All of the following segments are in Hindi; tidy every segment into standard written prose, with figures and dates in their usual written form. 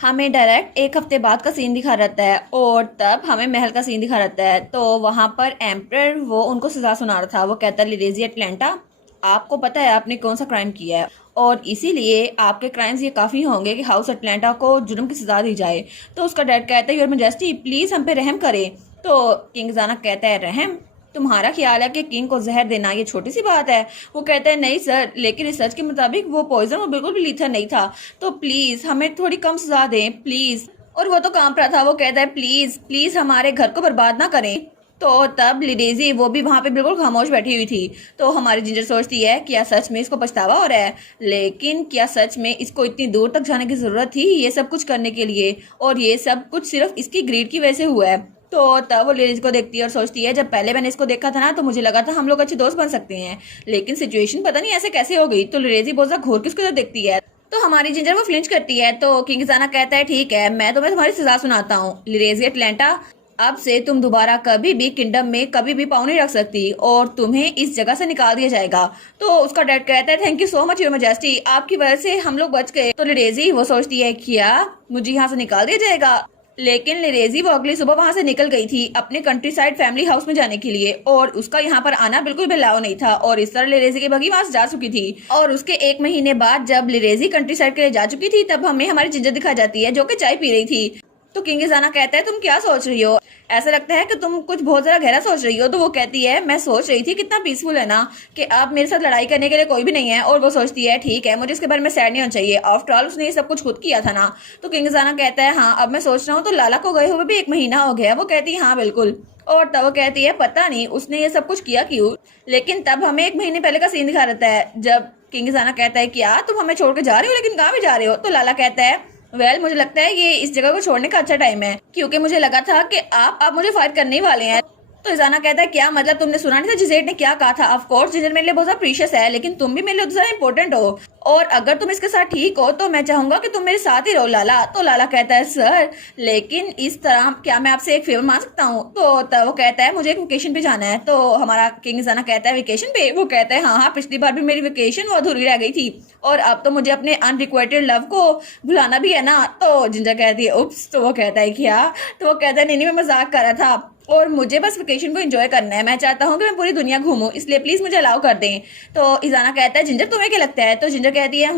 हमें डायरेक्ट एक हफ्ते बाद का सीन दिखा रहता है और तब हमें महल का सीन दिखा रहता है। तो वहां पर एम्परर वो उनको सजा सुना रहा था। वो कहता है लिरेजी एटलांटा, आपको पता है आपने कौन सा क्राइम किया है और इसीलिए आपके क्राइम्स ये काफी होंगे कि हाउस एटलांटा को जुर्म की सजा दी जाए। तो उसका डैड कहता है योर मैजेस्टी प्लीज हम पे रहम करें। तो किंग जाना कहता है रहम, तुम्हारा ख्याल है कि किंग को जहर देना ये छोटी सी बात है। वो कहता है नहीं सर, लेकिन रिसर्च के मुताबिक वो पॉइजन वो बिल्कुल भी लीथर नहीं था। तो प्लीज हमें थोड़ी कम सजा दें प्लीज। और वो तो कांप रहा था। वो कहता है प्लीज प्लीज हमारे घर को बर्बाद ना करें। तो तब लिडेजी वो भी वहां पे बिल्कुल खामोश बैठी हुई थी। तो हमारी जिंजर सोचती है क्या सच में इसको पछतावा हो रहा है, लेकिन क्या सच में इसको इतनी दूर तक जाने की जरूरत थी ये सब कुछ करने के लिए, और ये सब कुछ सिर्फ इसकी ग्रीड की वजह से हुआ है। तो तब वो लिडेजी को देखती है और सोचती है जब पहले मैंने इसको देखा था ना तो मुझे लगा था हम लोग अच्छे दोस्त बन सकते हैं, लेकिन सिचुएशन पता नहीं ऐसे कैसे हो गई। तो लिडेजी बहुत ज्यादा घूर के उसको देखती है। तो हमारी जिंजर वो फ्लिंच करती है। तो किंग जाना कहता है ठीक है मैं तुम्हें तुम्हारी सजा सुनाता हूँ लिरेजी एटलांटा, अब से तुम दोबारा कभी भी किंगडम में कभी भी पाँव नहीं रख सकती और तुम्हें इस जगह से निकाल दिया जाएगा। तो उसका डैड कहता है thank you so much your majesty, आपकी वजह से हम लोग बच गए। तो लिरेजी वो सोचती है क्या मुझे यहाँ से निकाल दिया जाएगा, लेकिन लिरेजी वो अगली सुबह वहां से निकल गई थी अपने कंट्री साइड फैमिली हाउस में जाने के लिए और उसका यहाँ पर आना बिल्कुल भी अलाउ नहीं था। और इस तरह लिरेजी की बगी वहां से जा चुकी थी। और उसके एक महीने बाद जब लिरेजी कंट्री साइड के लिए जा चुकी थी तब हमें हमारी जिंजर दिखा जाती है जो कि चाय पी रही थी। तो किंग जाना कहता है तुम क्या सोच रही हो, ऐसा लगता है कि तुम कुछ बहुत ज्यादा गहरा सोच रही हो। तो वो कहती है मैं सोच रही थी कितना पीसफुल है ना कि अब मेरे साथ लड़ाई करने के लिए कोई भी नहीं है। और वो सोचती है ठीक है मुझे इसके बारे में सैड नहीं होना चाहिए, आफ्टर ऑल उसने ये सब कुछ खुद किया था ना। तो किंग जाना कहता है हाँ अब मैं सोच रहा हूँ तो लाला को गए हुए भी 1 महीना हो गया। वो कहती है हाँ बिल्कुल। और तब वो कहती है पता नहीं उसने ये सब कुछ किया क्यों। लेकिन तब हमें 1 महीने पहले का सीन दिखा रहता है जब किंग जाना कहता है क्या तुम हमें छोड़ के जा रहे हो, लेकिन कहाँ भी जा रहे हो। तो लाला कहता है मुझे लगता है ये इस जगह को छोड़ने का अच्छा टाइम है क्योंकि मुझे लगा था कि आप मुझे फायर करने ही वाले हैं। तो इजाना कहता है क्या मतलब तुमने सुना नहीं था जिजेट ने क्या कहा था। ऑफ कोर्स जिजेट मेरे लिए बहुत प्रीशियस है लेकिन तुम भी मेरे लिए ज्यादा इंपॉर्टेंट हो और अगर तुम इसके साथ ठीक हो तो मैं चाहूंगा कि तुम मेरे साथ ही रहो लाला। तो लाला कहता है सर लेकिन इस तरह क्या मैं आपसे एक फेवर मांग सकता हूँ। तो वो कहता है मुझे एक वेकेशन पे जाना है। तो हमारा किंग इजाना कहता है वेकेशन पे। वो कहता है हाँ पिछली बार भी मेरी वेकेशन वो अधूरी रह गई थी और अब तो मुझे अपने अनरिक्वाइटेड लव को भुलाना भी है ना। तो जिंजर कहती है उप्स। तो वो कहता है क्या। तो वो कहता है नहीं मैं मजाक कर रहा था और मुझे बस वेकेशन को एंजॉय करना है, मैं चाहता हूँ कि मैं पूरी दुनिया घूमूं इसलिए प्लीज मुझे अलाउ कर दें। तो इजाना कहता है जिंजर तुम्हें क्या लगता है। तो जिंजर कहती है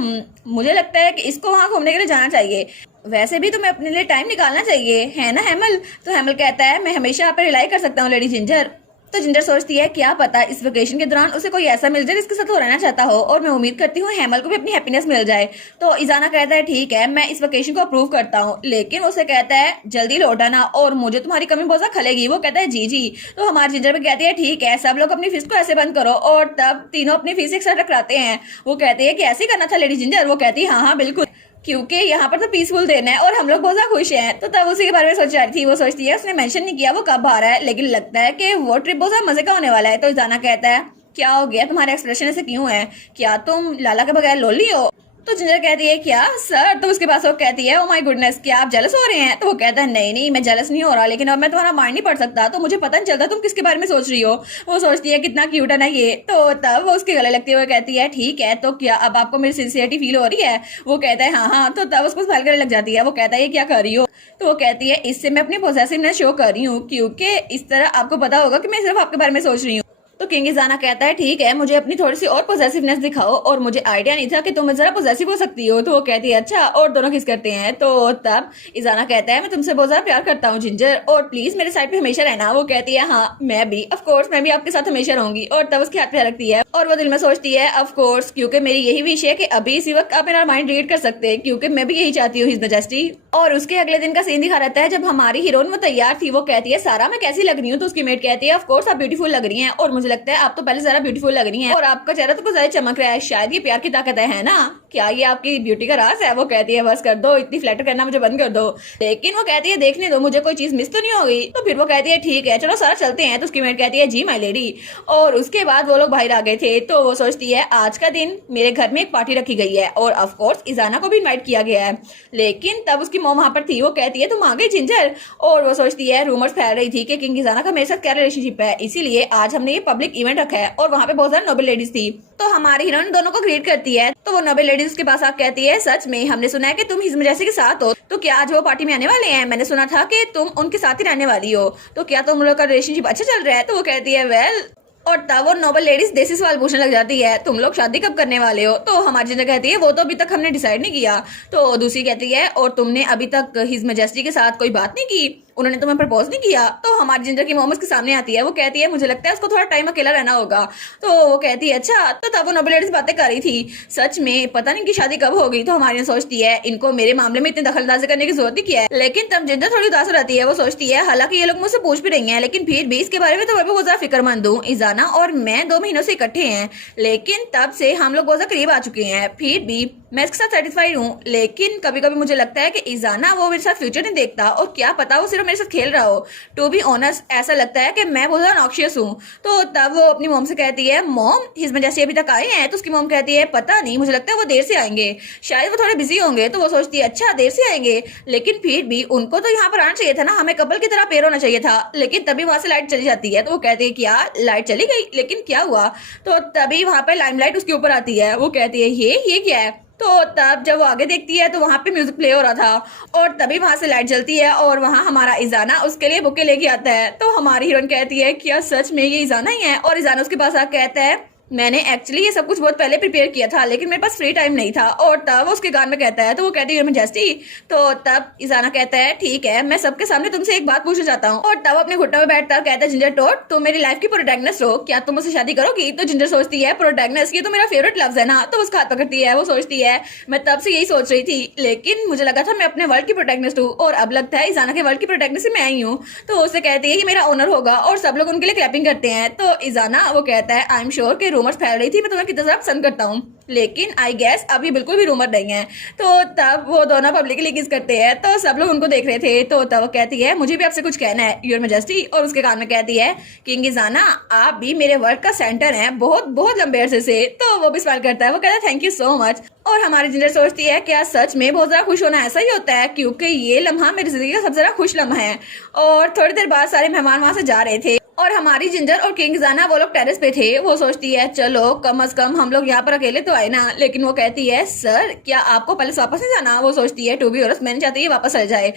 मुझे लगता है कि इसको वहां घूमने के लिए जाना चाहिए, वैसे भी तुम्हें अपने लिए टाइम निकालना चाहिए है ना हेमल। तो हेमल कहता है मैं हमेशा आप पे रिलाई कर सकता हूँ लेडी जिंजर। तो जिंजर सोचती है क्या पता इस वेकेशन के दौरान उसे कोई ऐसा मिल जाए जिसके साथ वो रहना चाहता हो और मैं उम्मीद करती हूँ हेमल को भी अपनी हैप्पीनेस मिल जाए। तो इजाना कहता है ठीक है मैं इस वेकेशन को अप्रूव करता हूँ, लेकिन उसे कहता है जल्दी लौट आना और मुझे तुम्हारी कमी बहुत ज्यादा खलेगी। वो कहता है जी जी। तो हमारी जिंजर भी कहती है ठीक है सब लोग अपनी फीस को ऐसे बंद करो और तब तीनों अपनी फीस एक साथ टकराते हैं। वो कहते हैं कि ऐसे करना था लेडी जिंजर। वो कहती है हाँ बिल्कुल क्योंकि यहाँ पर तो पीसफुल देना है और हम लोग बहुत ज्यादा खुश हैं। तो तब उसी के बारे में सोच रही थी। वो सोचती है उसने मेंशन नहीं किया वो कब आ रहा है, लेकिन लगता है कि वो ट्रिप बहुत ज्यादा मजे का होने वाला है। तो जाना कहता है क्या हो गया तुम्हारे एक्सप्रेशन ऐसे क्यों है, क्या तुम लाला के बगैर लोली हो। तो जिंजर कहती है क्या सर। तो उसके पास वो कहती है ओ माय गुडनेस क्या आप जेलस हो रहे हैं। तो वो कहता है नहीं मैं जेलस नहीं हो रहा, लेकिन अब मैं तुम्हारा माइंड नहीं पढ़ सकता तो मुझे पता नहीं चलता तुम किसके बारे में सोच रही हो। वो सोचती है कितना क्यूट है ना ये। तो तब वो उसके गले लगती हुए कहती है ठीक है तो क्या अब आपको मेरी सिंसियरिटी फील हो रही है। वो कहता है हाँ। तो तब उसको स्माइल करने लग जाती है। वो कहता है ये क्या कर रही हो। तो वो कहती है इससे मैं अपनी पोजेसिवनेस शो कर रही हूँ क्योंकि इस तरह आपको पता होगा कि मैं सिर्फ आपके बारे में सोच रही हूँ। तो किंग इजाना कहता है ठीक है मुझे अपनी थोड़ी सी और पोजेसिवनेस दिखाओ और मुझे आइडिया नहीं था कि तुम जरा पोजेसिव हो सकती हो। तो वो कहती है अच्छा और दोनों किस करते हैं। तो तब इजाना कहता है मैं तुमसे बहुत ज्यादा प्यार करता हूँ जिंजर और प्लीज मेरे साइड पे हमेशा रहना। वो कहती है हाँ मैं भी ऑफ कोर्स मैं भी आपके साथ हमेशा रहूंगी। और तब उसके हाथ पे रखती है और वो दिल में सोचती है ऑफ कोर्स क्योंकि मेरी यही विश है कि अभी इसी वक्त आप मेरा माइंड रीड कर सकते हैं क्योंकि मैं भी यही चाहती हूँ हिज मैजेस्टी। और उसके अगले दिन का सीन दिखा रहता है जब हमारी हीरोइन वो तैयार थी। वो कहती है सारा मैं कैसी लग रही हूँ। तो उसकी मेट कहती है ऑफ कोर्स आप ब्यूटीफुल लग रही हैं और मुझे लगता है आप तो पहले जरा ब्यूटीफुल लग रही हैं और आपका चेहरा तो कुछ ज्यादा चमक रहा है, शायद ये प्यार की ताकत है ना, क्या ये आपकी ब्यूटी का राज है। वो कहती है बस कर दो इतनी फ्लैटर करना मुझे बंद कर दो। लेकिन वो कहती है देखने दो मुझे कोई चीज मिस तो नहीं हो गई। तो फिर वो कहती है ठीक है चलो सारा चलते हैं। तो उसकी मेट कहती है जी माय लेडी। और उसके बाद वो लोग बाहर आ गए थे। तो वो सोचती है आज का दिन मेरे घर में एक पार्टी रखी गई है और ऑफ कोर्स इजाना को भी इनवाइट किया गया है। लेकिन तब उसकी मॉम वहां पर थी। वो कहती है तुम आ गई जिंजर। और वो सोचती है रूमर्स फैल रही थी कि किंग इजाना का मेरे साथ क्या रिलेशनशिप है, इसीलिए आज हमने ये पब्लिक पब्लिक इवेंट रखा है और वहाँ पे बहुत सारी नोबल लेडीज थी। तो हमारी हीरोइन दोनों को ग्रीट करती है, तो वो नोबल लेडीज उसके पास आकर कहती है, सच में हमने सुना है कि तुम हिज़्म जैसी के साथ हो, तो क्या आज वो पार्टी में आने वाले हैं? मैंने सुना था कि तुम उनके साथ ही रहने वाली हो, तो क्या तुम लोग का रिलेशनशिप अच्छा चल रहा है? तो वो कहती है वेल, और तब वो नोबल लेडीज देसी सवाल पूछने लग जाती है, तुम लोग शादी कब करने वाले हो? तो हमारी जिंदा कहती है, वो तो अभी तक हमने डिसाइड नहीं किया। तो दूसरी कहती है, और तुमने अभी तक हिज मैजेस्टी के साथ कोई बात नहीं की? उन्होंने तुम्हें प्रपोज नहीं किया? तो हमारी जिंजर की मोहम्मद के सामने आती है, वो कहती है मुझे लगता है उसको थोड़ा टाइम अकेला रहना होगा। तो वो कहती है अच्छा। तो तब वो नोबल लेडीज बातें कर रही थी, सच में पता नहीं कि शादी कब होगी। तो हमारी सोचती है इनको मेरे मामले में इतनी दखलंदाजी करने की जरूरत ही क्या है। लेकिन तब जिंजर थोड़ी उदास हो रहती है, वो सोचती है हालांकि ये लोग मुझसे पूछ भी रही है, लेकिन फिर भी इसके बारे में तो मैं भी बहुत ज्यादा फिक्रमंद हूँ। इजाना और मैं 2 महीनों से इकट्ठे हैं, लेकिन तब से हम लोग बहुत ज्यादा करीब आ चुके हैं, फिर भी मैं इसके साथ सेटिस्फाइड हूँ। लेकिन कभी कभी मुझे लगता है कि इजाना वो मेरे साथ फ्यूचर नहीं देखता, और क्या पता वो सिर्फ मेरे साथ खेल रहा हो। टू बी ऑनेस्ट ऐसा लगता है कि मैं बहुत ज्यादा नॉक्शियस हूँ। तो तब वो अपनी मॉम से कहती है, मॉम हिज मैजेस्टी अभी तक आए हैं? तो उसकी मॉम कहती है पता नहीं, मुझे लगता है वो देर से आएंगे, शायद वो थोड़े बिजी होंगे। तो वो सोचती है अच्छा देर से आएंगे, लेकिन फिर भी उनको तो यहाँ पर आना चाहिए था ना, हमें कपल की तरह पेयर होना चाहिए था। लेकिन तभी वहां से लाइट चली जाती है। तो वो कहती है क्या लाइट चली गई? लेकिन क्या हुआ? तो तभी वहां पर लाइमलाइट उसके ऊपर आती है, वो कहती है ये क्या है? तो तब जब वो आगे देखती है तो वहां पे म्यूजिक प्ले हो रहा था, और तभी वहां से लाइट जलती है और वहां हमारा इजाना उसके लिए बुके लेके आता है। तो हमारी हीरोइन कहती है क्या सच में ये इजाना ही है? और इजाना उसके पास आकर कहता है मैंने एक्चुअली ये सब कुछ बहुत पहले प्रिपेयर किया था, लेकिन मेरे पास फ्री टाइम नहीं था। और तब वो उसके कान में कहता है, तो वो कहती है मैजेस्टी। तो तब इजाना कहता है ठीक है, मैं सबके सामने तुमसे एक बात पूछना चाहता हूँ। और तब अपने घुटनों में बैठता कहता है जिंजर टोट, तुम मेरी लाइफ की प्रोटैगनिस्ट हो, क्या तुम मुझसे शादी करोगी? तो जिंजर सोचती है प्रोटैगनिस्ट, ये तो मेरा फेवरेट लफ्ज है ना। तो उसका हाथ पकड़ती है, वो सोचती है मैं तब से यही सोच रही थी, लेकिन मुझे लगा था मैं अपने वर्ल्ड की प्रोटैगनिस्ट हूँ, और अब लगता है इजाना के वर्ल्ड की प्रोटैगनिस्ट मैं आई हूँ। तो उससे कहती है कि मेरा ऑनर होगा, और सब लोग उनके लिए क्लैपिंग करते हैं। तो इजाना वो कहता है आई एम श्योर कि रूमर्स फैल रही थी, मैं कितना ज्यादा पसंद करता हूँ, लेकिन आई गेस अभी बिल्कुल भी रूमर नहीं है। तो तब वो दोनों पब्लिकली किस करते हैं, तो सब लोग उनको देख रहे थे। तो तब वो कहती है मुझे भी आपसे कुछ कहना है योर मैजेस्टी, और उसके कान में कहती है किंग इजाना आप भी मेरे वर्ल्ड का सेंटर हैं, बहुत बहुत लंबे अरसे से। तो वो भी स्माइल करता है, वो कहता है थैंक यू सो मच। और हमारी जिंजर सोचती है क्या सच में बहुत ज्यादा खुश होना ऐसा ही होता है, क्योंकि ये लम्हा मेरी जिंदगी का सबसे ज्यादा खुश लम्हा है। और थोड़ी देर बाद सारे मेहमान वहां से जा रहे थे, और हमारी जिंजर और किंग जाना वो लोग टेरेस पे थे। वो सोचती है चलो कम से कम हम लोग यहाँ पर अकेले तो आए ना। लेकिन वो कहती है सर क्या आपको पहले वापस नहीं जाना? वो सोचती है टू बी ऑनेस्ट मैं नहीं चाहती है वापस आ जाए।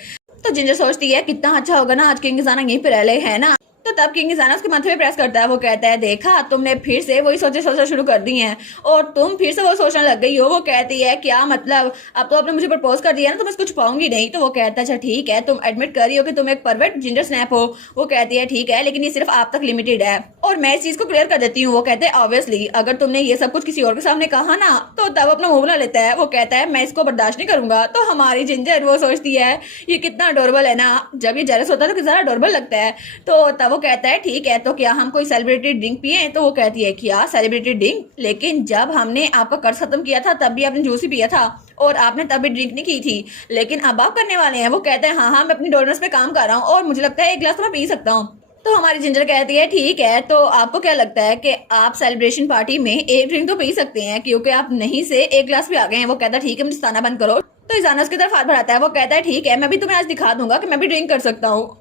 तो जिंजर सोचती है कितना अच्छा होगा ना आज किंग जाना यहीं पे रह ले, है ना। तो तब किंग जाना उसके माथे पे प्रेस करता है, वो कहता है देखा तुमने फिर से वही सोचना शुरू कर दी हैं, और तुम फिर से वो सोचने लग गई हो। वो कहती है क्या मतलब, अब तो आपने मुझे प्रपोज कर दिया ना, तो मैं कुछ पाऊंगी नहीं। तो वो कहता है अच्छा ठीक है, तुम एडमिट कर रही हो कि तुम एक परवर्ट जिंजर स्नैप हो। वो कहती है ठीक है, लेकिन ये सिर्फ आप तक लिमिटेड है, और मैं इस चीज को क्लियर कर देती हूँ। वो कहते हैं ऑब्वियसली अगर तुमने ये सब कुछ किसी और के सामने कहा ना, तो तब अपना मुंह बना लेता है। वो कहता है मैं इसको बर्दाश्त नहीं करूंगा। तो हमारी जिंजर वो सोचती है ये कितना अडोरेबल है ना, जब ये जेलस होता है तो कितना अडोरेबल लगता है। तो तब वो कहता है ठीक है तो क्या हम कोई सेलिब्रेटेड ड्रिंक पिए? तो वो कहती है क्या सेलिब्रेटेड ड्रिंक? लेकिन जब हमने आपका कर्ज खत्म किया था तब भी आपने जूस ही पिया था, और आपने तब भी ड्रिंक नहीं की थी, लेकिन अब आप करने वाले हैं। वो कहते हैं हाँ मैं अपनी डोनर्स पे काम कर रहा हूँ, और मुझे लगता है एक गिलास तो मैं पी सकता हूँ। तो हमारी जिंजर कहती है ठीक है, तो आपको क्या लगता है कि आप सेलिब्रेशन पार्टी में एक ड्रिंक तो पी सकते हैं, क्योंकि आप नहीं से एक गिलास भी आ गए हैं। वो कहता है ठीक है मुझे सताना बंद करो। तो इजाना उसकी तरफ हाथ बढ़ाता है, वो कहता है ठीक है मैं भी तुम्हें आज दिखा दूंगा कि मैं भी ड्रिंक कर सकता हूँ।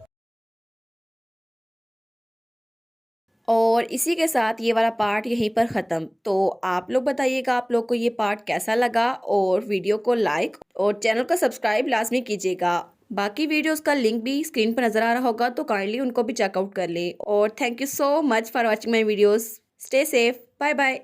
और इसी के साथ ये वाला पार्ट यहीं पर ख़त्म। तो आप लोग बताइएगा आप लोग को ये पार्ट कैसा लगा, और वीडियो को लाइक और चैनल को सब्सक्राइब लाजमी कीजिएगा। बाकी वीडियोस का लिंक भी स्क्रीन पर नज़र आ रहा होगा, तो काइंडली उनको भी चेकआउट कर लें। और thank you so much for watching my videos. Stay safe, bye bye.